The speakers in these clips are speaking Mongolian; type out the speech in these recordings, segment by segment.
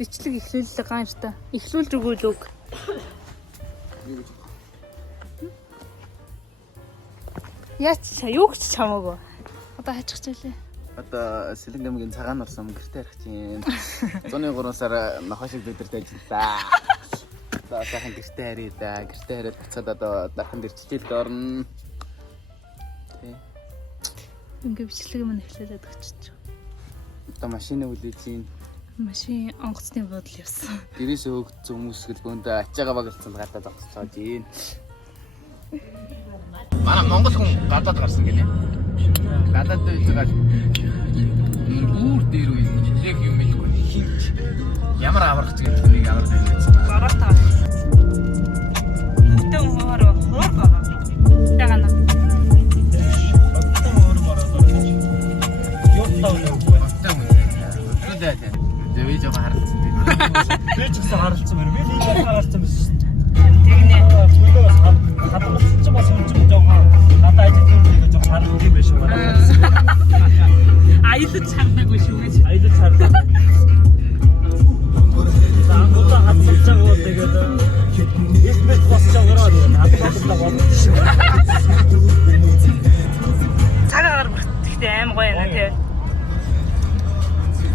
Бичлэг эхлүүлээ ганштай. Эхлүүлж өгөөл үг. Яач юу ч чамаагүй. Одоо хаачих чилээ. Одоо Сэлэнг аймгийн цагаан орсон гэртээ харах чинь. 103 сар нохошиг өдөрт ажиллаа. За сайхан гэртээ харъя да. Гэртээ хараад буцаад одоо дархан дэрчилээд орно. Тэ. Ингээ бичлэг мань эхлүүлээд өгчих. Одоо машин үлээж ийн. Машин онгоцны бодол явсан. Гэрээс хөөгдсөн хүмүүс гэлбөндөө ачаага багалцсан гадаа зогсож ийн. Манай Монгол хүн гадаад гарсан гинэ. Гадаад үйлгээл үүр дээр үе яг юм хэлгүй хинч. Ямар аврагч гэдэг нэг амар байсан. Гараа таа. Үнтэй хоор байгаа. Тагана. Оттоо өөр мороо. Ёртаа үгүй. Оттоо үгүй. Үдээ. Дэвээ жоо харалцсан тийм. Би ч гэсэн харалцсан байна. Би нэг харалцсан байсан. Тэгнэ. Төлөө хадгалсан ч бас өнцөг жоохон надад ажил хийх жоохон харалцсан юм биш үү? Аялаж чардаг биш үү гэж. Аялаж хардаг. Ангуудаа хадгалж байгаа тэгээд эсмэс босч байгаа хадгалсан болно шүү. Цагаар гэхдээ аим гоё юм тий.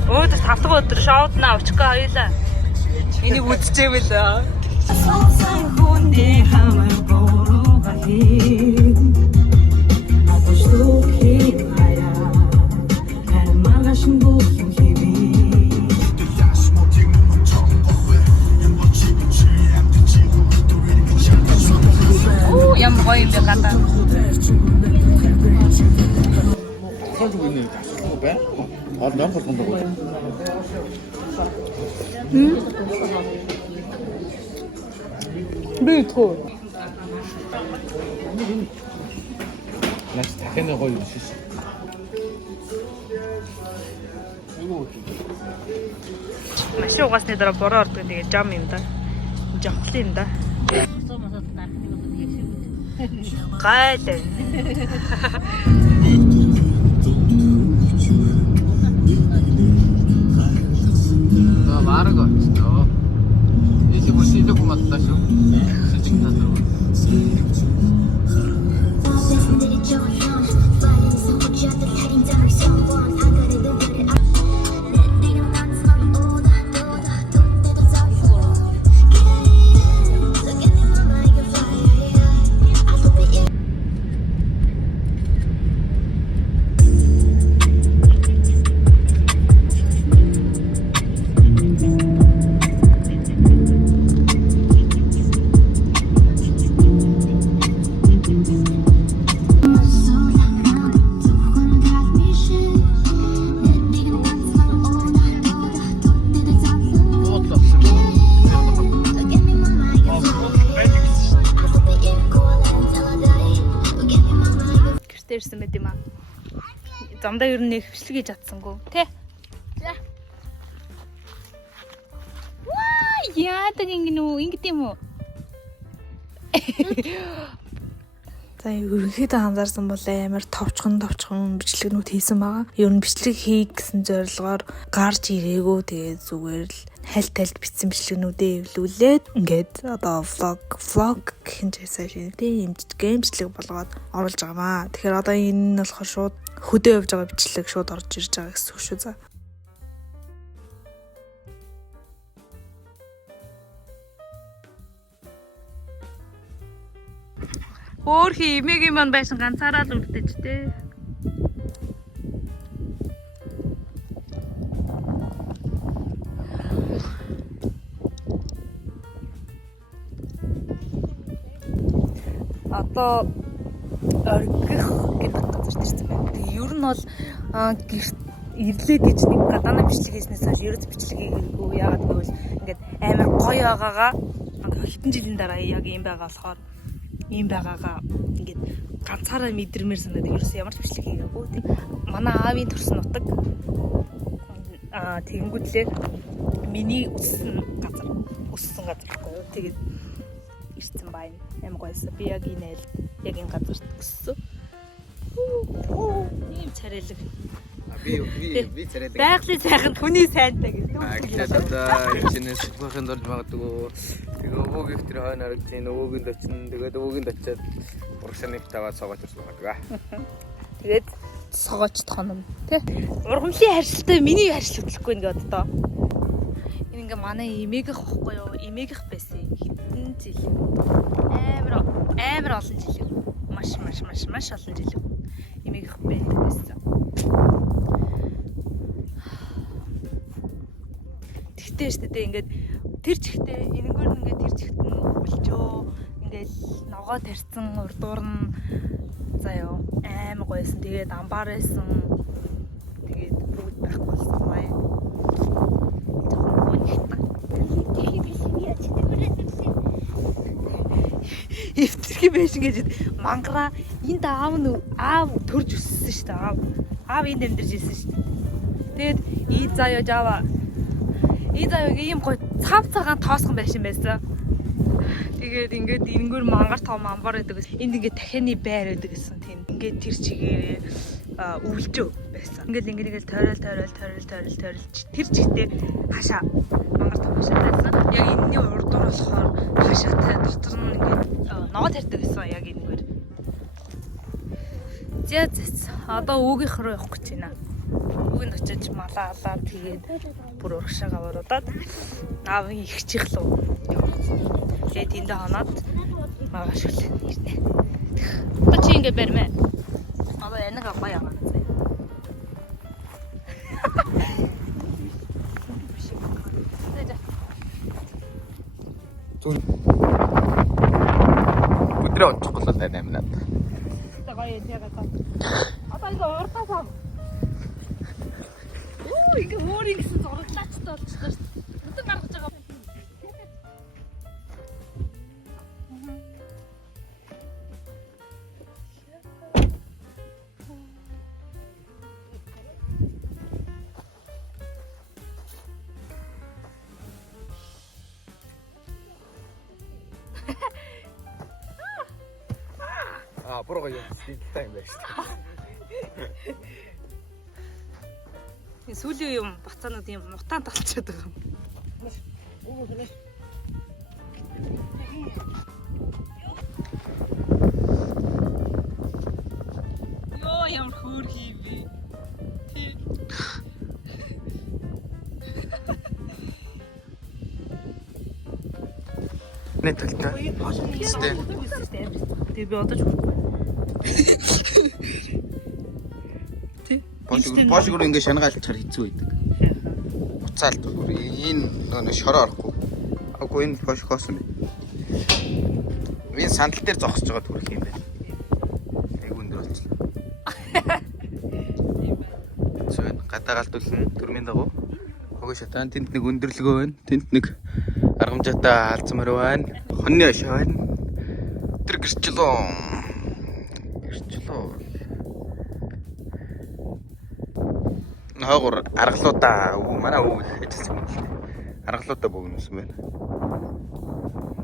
Өөдөө 5 дахь өдөр шоуднаа авчихгаа хоёлаа. Энийг үзчихэвэл ямар гоё юм бэ гадаа. Хол үгүй нэг асуулт бай. Ол нам болгонд байгаа. Би тоо. Нас дахин гоё юм шиг. Машин угаасны дараа бороо ордог тэгээ жам юм да. Жавхлын юм да. Гайд. Аа марга очтоо. Эсэ бүсийг хүматтаа шүү. Сэжиг татвар. Ирсэн мэт юм аа. Замдаа ер нь нэг хвшлэг хийж чадсангүй тий. За. Ваа яадаг ингэдэг юм уу? За ерөнхийдөө анзаарсан бол амар товчхон бичлэгнүүд хийсэн байгаа. Ер нь бичлэг хийх гэсэн зорилгоор гарч ирээгүй тэгээд зүгээр л хальт бичсэн бичлэгнүүдээ эвлүүлээд ингээд одоо vlog гэх юм чийсаа тийм геймчлэг болгоод оруулж байгаамаа. Тэгэхээр одоо энэ нь болохоор шууд хөдөө явж байгаа бичлэг шууд орж ирж байгаа гэсэн үг шүү. За. Өөр химэг юм байсан ганцаараа л үрдэж тээ. Одоо оргих гэдэг газар ирсэн байна. Тэгээ ер нь бол гэрт ирлээ гэж нэг гадаана бичлэг хийснээс хойш ерөөс бичлэг хийгээгүй. Яагаад гэвэл ингээд амар гоё байгаагаа хэдэн жилийн дараа яг юм байгаа болохоор ийм байгаагаа ингээд ганцаараа мэдэрмээр санагдав. Ерөөс ямар ч бичлэг хийгээгүй. Тэг манай аавын төрсөн нутаг тэгэнгүүтлээ миний өссөн газар байхгүй юу. Тэгээд ирсэн байна. Амар гоёсэн. Би яг энэ яг энэ газарт өссөн. Ийм царайлаг. Би царайдаг. Байгалийн сайхан хүний сайнтай гэдэг. Тэгээд одоо чинээс сэтгэхийн дорж магадгүй тэгээ өвөгийн тэр хойно харагдсан өвөгийн дочин тэгээд өвөгийн дочиад урагшааны таваад согож ирсэн байгаа. Тэгээд согоож тохоно тий. Ургамлын харьцалтай миний харьцал хөтлөхгүй ингээд одоо. Энэ ингээ манай эмээгэх واخгүй юу? Эмээгэх байсан. Хэдэн жил. Амар олон жил. Маш олон жил. Эмээгэх байсан. Тэгтээ штэ тэ ингээд тэр чихтэй энэгээр нь ингээд тэр чихт нь өвлжөө ингээд ногоо тарьсан урдуур нь заяо амар гойсон. Тэгээд амбаар байсан. Тэгээд бүгд байхгүй болсон бай. Эвтэрхий байшин гэж мангара энд аав төрж өссөн шүү дээ. Аав энд амьдарч ирсэн шүү дээ. Тэгээд ий заяа жава. Ий заяаг ийм гой цав цагаан тоосхон байшин байсан. Тэгээд ингээд энэгээр мангар том амбар байдаг. Энд ингээд дахианы байр байдаг гэсэн. Тийм. Ингээд тэр чигээрээ өвлжөө байсан. Ингээд тойрол тэр чигтээ хашаа мангар том хашаа байсан. Яг энэний урдуур болохоор хашаатай дотор нь ингээд ногоо тарьдаг гэсэн яг энэгээр. Зэц одоо өвгийнх рүү явах гэж байна. Өвгөнд очиж малаалаа тэгээд бүр урагшаага уруудаад аавын их чихлүү явах. Тэгээд эндээ хоноод магаш үлэн ирнэ. Чи ингэ бэрмэ. Одоо энэга гоё юм. Өдрөө очихгүй л байна амнаад. Гоё яагаад та. Одоо ингэ уртасаа. Ингээ өөрийн гэсэн зураглаачтай болчихлоо шүү дээ. Өдөр гаргаж байгаа. Буруу юм тийм байх шүү дээ. Сүүлийн юм бацаанууд юм мутант болчиход байгаа юм. Йоо ямар хөөр хийвэ. Нэг төлтөө. Тэгээ би одоо ч хүрхгүй. Бошгор ингэ шангаалчихаар хэцүү байдаг. Уцаалт бүр энэ нөө шороо орохгүй. Аггүй энэ бошгоосон бэ. Энэ сандал дээр зогсож байгаа төрх юм байна. Айгу өндөр болчихлоо. Зөв гадаагаалт үлэн төрмийн дагуу. Хогоо шатаан тэнд нэг өндөрлөгөө байна. Тэнд нэг аргамжаатай хаалцмар байна. Хоньны ошоо байна. Тэр гэрчлөө. Хаагур аргалуудаа манай өвөө хийжсэн юм шиг. Аргалуудаа богносон байна.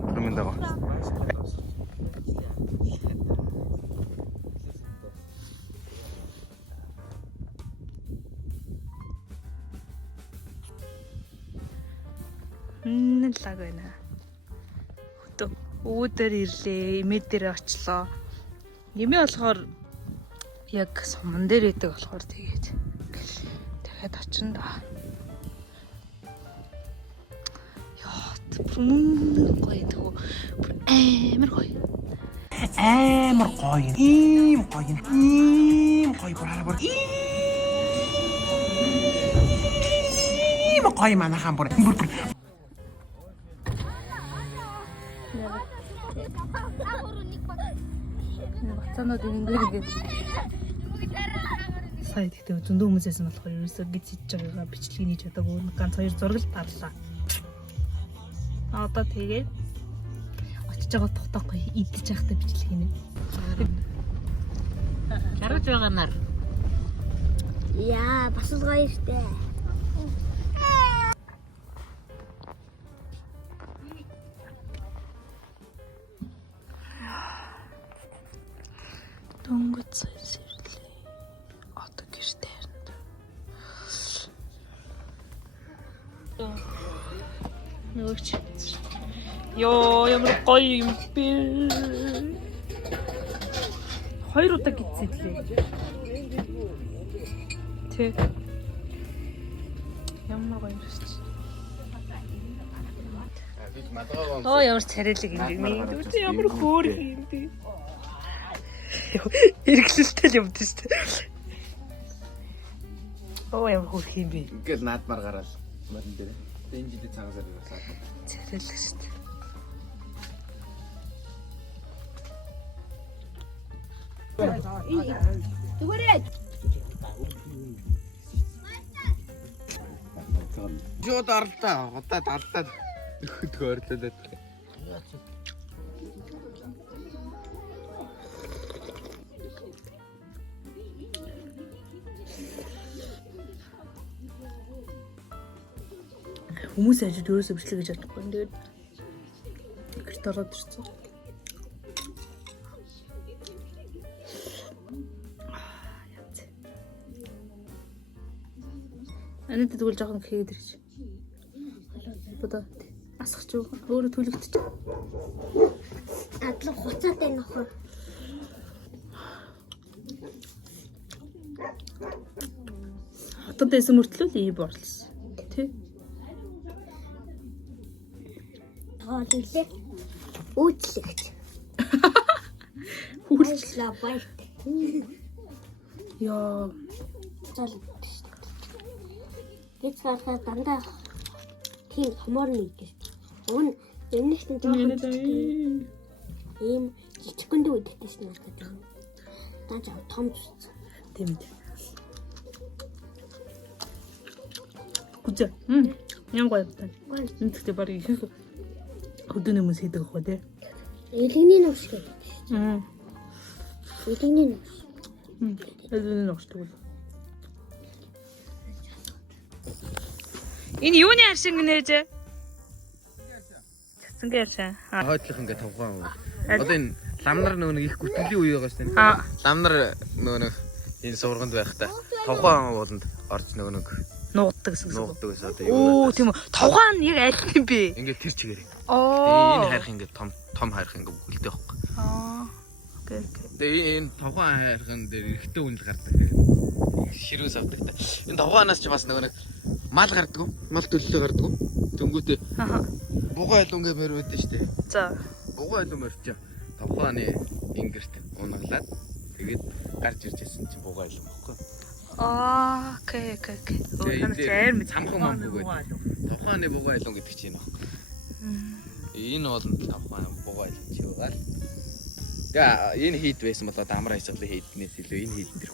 Төрмийн дагуу. Лаг байна. Хөтөө өвөдөр ирлээ, эмээ дээр очлоо. Эмээ болохоор яг суман дээр идэг болохоор тэгээд очин да. Яа, гоё төгөө. Амар гоё. Амар гоё. Ийм гоё. Ийм гоё бүр. Ийм гоё манайхан бүр. Бацаанууд ингээд сая тэгтээ зөндөө хүмүүсээс нь болохоор ерөөсөө гид хийж байгаагаа бичлэгийн хийж чадаагүй ганц хоёр зураг л дарлаа. Одоо тэгээ очиж байгаа тухтахгүй идэж явахтай бичлэгийн. Харж байгаа нар. Яа, бас л гоё штэ. Дөнгөж сэрэлээ. Одоо гэртээ харна. Нөгөөч. Йоо, ямар гоё юм бэ. 2 удаа гидсэн лээ. Тэ. Ямар гоё юм бэ. Оо ямар царайлаг юм бэ. Ямар хөөрх юм бэ. Эргэлэлтэй юм дээ шүү дээ. Оо ямар хөөрх юм бэ. Ингээл наадмаар гараал. Морин дээр. Энэ жилийн цагаас аваад. Царайлаг шүү дээ. Жод арлаа. Удаа дарлаа. Төгөөрлөлөө. Хүмүүс ажид өөрөөсөө бичлэг гэж чадахгүй. Тэгээд гэрт ороод ирсэн. Анид тэгвэл жоохон хийгээд ирж. Бодоо. Асах ч өөрөө төлөвтөж. Адлах хуцаатай нөхөр. Хотод байсан мөртлөө л ий борлсон. Тэ? Тооллээ. Үүслэгч. Үйлчлээ. Баярт. Яа. Зол. Гэж гарахад дандаа тийм хомор нэгдэж. Уг нь өмнөх нь жоохон ийм жижигхэн дүү идэгтэйсэн надад. Таач том зүс. Тийм үү. Гүзээ. Ян гоё байна. Энд гэхдээ баг их хөдөөний хүмүүс хийдэг хөө тий. Элэгний нүс гэдэг. Элэгний нүс. Элэгний нүс тэгвэл. Энэ юуны аршин гинэж? Цацангийн аршин. Хойдлох ингээ тавхан. Одоо энэ ламнар нөгөө их гүтгэлийн үе байгаа шүү дээ. Ламнар нөгөө энэ сурганд байхдаа тавхан ууланд орж нөгөө Нуугдаг гэсэн. нуугдаг гэсэн одоо Оо тийм үү. Тавгаан яг аль юм бэ? ингээ тэр чигээр. Оо. Энэ хайрах ингээ том хайрах ингээ бүхэлдэй байхгүй. Окей. Тэгээ энэ тавхан хайрхан дээр эрэгтэй хүн л гардаг. Ширүүс авдаг та. Энэ тавгаанаас ч бас нөгөө мал гардаг. Мал төлөлөө гардаг. Дөнгөтэй. Бугай алунгээ мөр байдаг шүү дээ. За. Бугай алун мөрч. Тавхааны ингэрт унаглаад тэгээд гарч ирж байсан чи бугай алун баггүй. Окей. Зэр мэд. Самхан мамгүй. Тавхааны бугай алун гэдэг чинь байна. Энэ бол тавхааны бугай алун чи байгаа л. Тэгээ энэ хийд байсан бол одоо амар хайцлын хийднээс илүү энэ хийд дэр.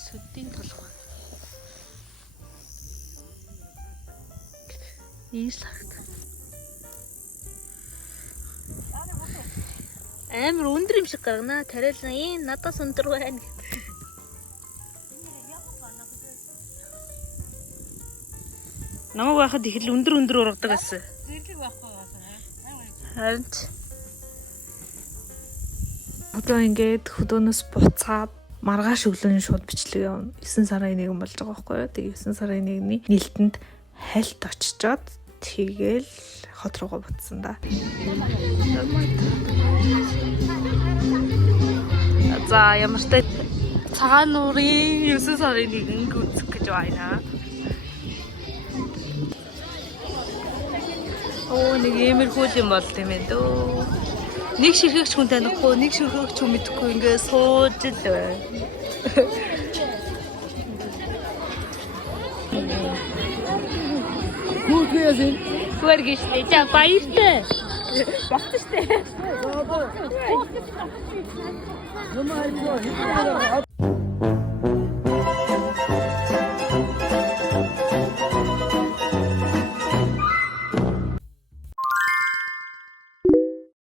Сүдийн толгой. Ийслахт. Амар өндөр юм шиг гаргана. Тариалан ийм надаас өндөр байна. Намайг байхад их л өндөр ургадаг гэсэн. Зэрлэг байхгүй байсан. Харин одоо ингээд хөдөөнөөс буцаад маргааш өглөөний шууд бичлэг явна. 9 сарын 1 болж байгаа байхгүй юу? Тэгээ 9 сарын 1-ний нээлтэнд хальт очичоод тэгэл хот руугаа буцсан да. За ямар ч цагаан нуурын 9 сарын 1-ийг үзэх гэж байна. Оо нэг иймэрхүү юм бол тийм ээ дөө. Нэг ширхэгч хүн танихгүй, нэг ширхэгч хүн мэдэхгүй ингээ сууж л байна. Хүүхээсээ Хүргэжтэй. За баяртай. Багтчихтэй. Юмаа